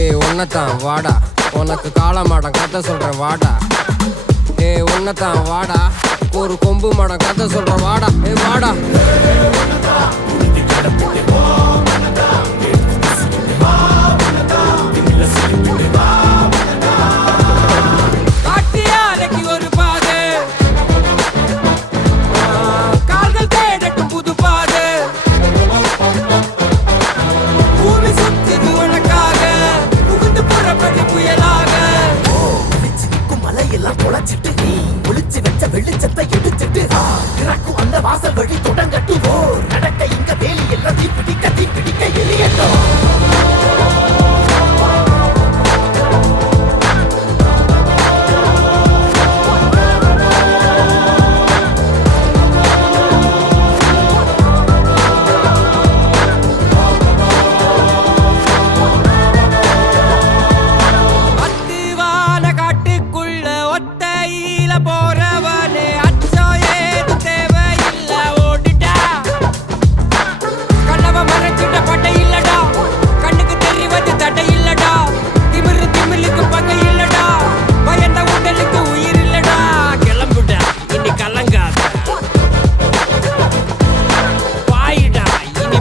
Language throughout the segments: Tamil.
ஏய் ஒன்னதான் வாடா, உனக்கு காளமாடம் கதை சொல்றேன் வாடா. ஏய் ஒன்னதான் வாடா, ஒரு கொம்பு மாடம் கதை சொல்றேன் வாடா. ஏய் வாடா. வெளிச்சத்தை எடுத்துட்டு திறக்கும் அந்த வாசல் வழி தொடங்கட்டும். நடக்க இங்க வேலி எல்லாம் தீப்பிடிக்க எரியட்டும்.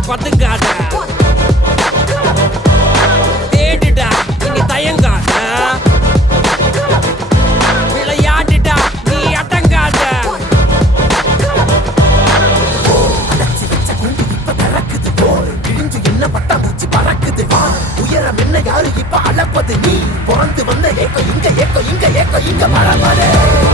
பத்துங்காத தேடுடா இனி தயங்காத விளையாடுடா நீ அடங்காத. அடைச்சி வச்ச குண்டு இப்ப திறக்குது போர் கிழிஞ்சு என்ன பட்டாம்பூச்சி பறக்குது. உயரம் என்ன யாரு இப்ப அளப்பது நீ பிறந்து வந்த ஏக்கம் இங்க பரவாயில்ல.